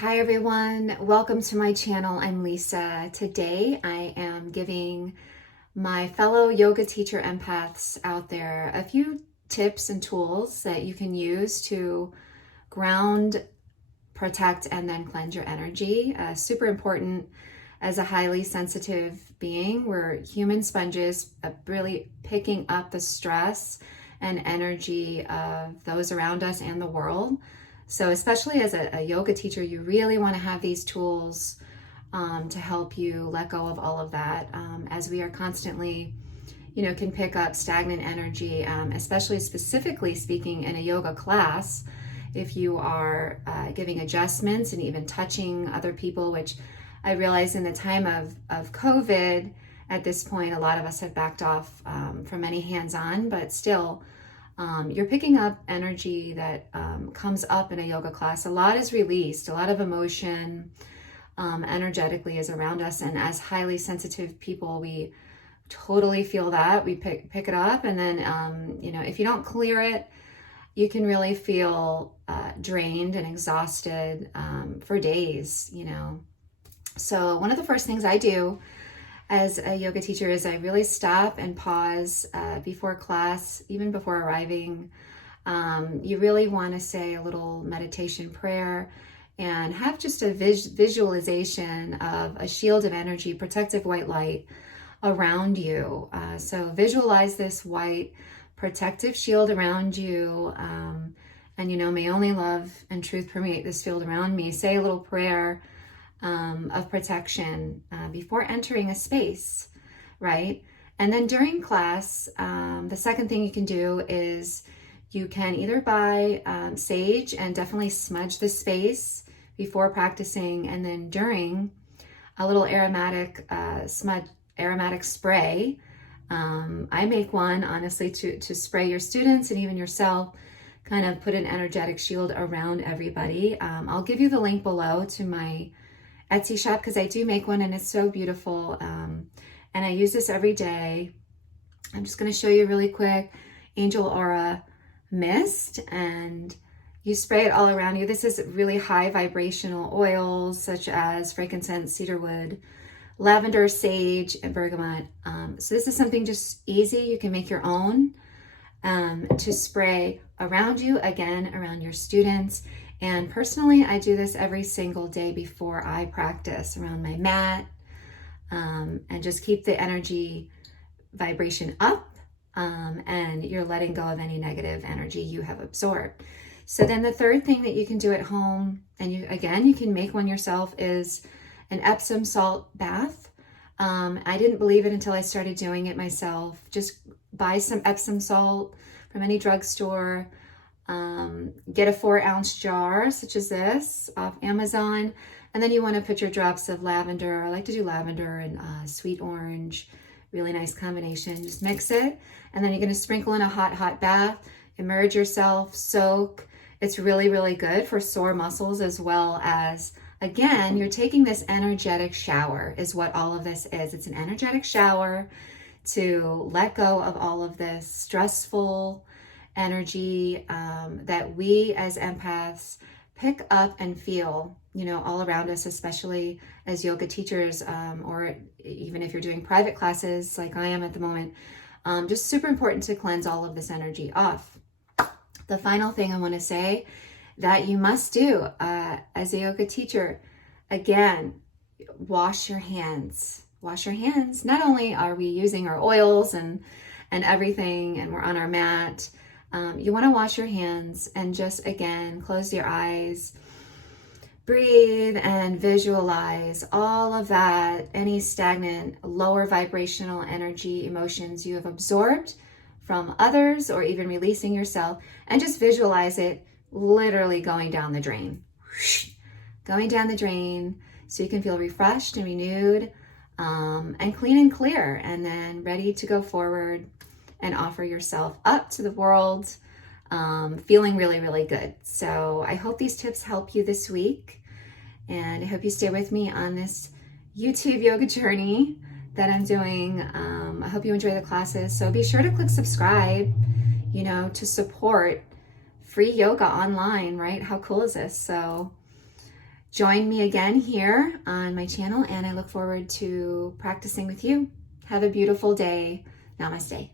Hi everyone, welcome to my channel. I'm Lisa. Today I am giving my fellow yoga teacher empaths out there a few tips and tools that you can use to ground, protect, and then cleanse your energy. Super important as a highly sensitive being. We're human sponges, really picking up the stress and energy of those around us and the world. So especially as a yoga teacher, you really want to have these tools to help you let go of all of that, as we are constantly, can pick up stagnant energy, especially specifically speaking in a yoga class. If you are giving adjustments and even touching other people, which I realize in the time of COVID, at this point, a lot of us have backed off from any hands-on, but still, you're picking up energy that comes up in a yoga class. A lot is released, a lot of emotion energetically is around us. And as highly sensitive people, we totally feel that. We pick it up. And then, if you don't clear it, you can really feel drained and exhausted for days, So one of the first things I do as a yoga teacher is I really stop and pause before class, even before arriving. You really want to say a little meditation prayer and have just a visualization of a shield of energy, protective white light around you. So visualize this white protective shield around you. And, may only love and truth permeate this field around me. Say a little prayer of protection before entering a space, right? And then during class, the second thing you can do is you can either buy sage and definitely smudge the space before practicing, and then during, a little aromatic aromatic spray. I make one, honestly, to spray your students and even yourself, kind of put an energetic shield around everybody. I'll give you the link below to my Etsy shop because I do make one and it's so beautiful. And I use this every day. I'm just going to show you really quick. Angel Aura Mist, and you spray it all around you. This is really high vibrational oils such as frankincense, cedarwood, lavender, sage, and bergamot. So this is something just easy. You can make your own to spray around you, again, around your students. And personally, I do this every single day before I practice around my mat, and just keep the energy vibration up, and you're letting go of any negative energy you have absorbed. So then the third thing that you can do at home, and you can make one yourself, is an Epsom salt bath. I didn't believe it until I started doing it myself. Just buy some Epsom salt from any drugstore. Get a 4-ounce jar such as this off Amazon, and then you want to put your drops of lavender. I like to do lavender and sweet orange, really nice combination. Just mix it, and then you're going to sprinkle in a hot bath, immerse yourself, soak. It's really, really good for sore muscles, as well as, again, you're taking this energetic shower is what all of this is. It's an energetic shower to let go of all of this stressful energy that we as empaths pick up and feel, all around us, especially as yoga teachers, or even if you're doing private classes like I am at the moment. Just super important to cleanse all of this energy off. The final thing I want to say that you must do as a yoga teacher, again, wash your hands. Wash your hands. Not only are we using our oils and everything, and we're on our mat, you want to wash your hands and just, again, close your eyes, breathe, and visualize all of that, any stagnant, lower vibrational energy, emotions you have absorbed from others, or even releasing yourself, and just visualize it literally going down the drain. Going down the drain so you can feel refreshed and renewed, and clean and clear, and then ready to go forward and offer yourself up to the world, feeling really, really good. So I hope these tips help you this week, and I hope you stay with me on this YouTube yoga journey that I'm doing. I hope you enjoy the classes. So be sure to click subscribe, to support free yoga online, right? How cool is this? So Join me again here on my channel, and I look forward to practicing with you. Have a beautiful day. Namaste.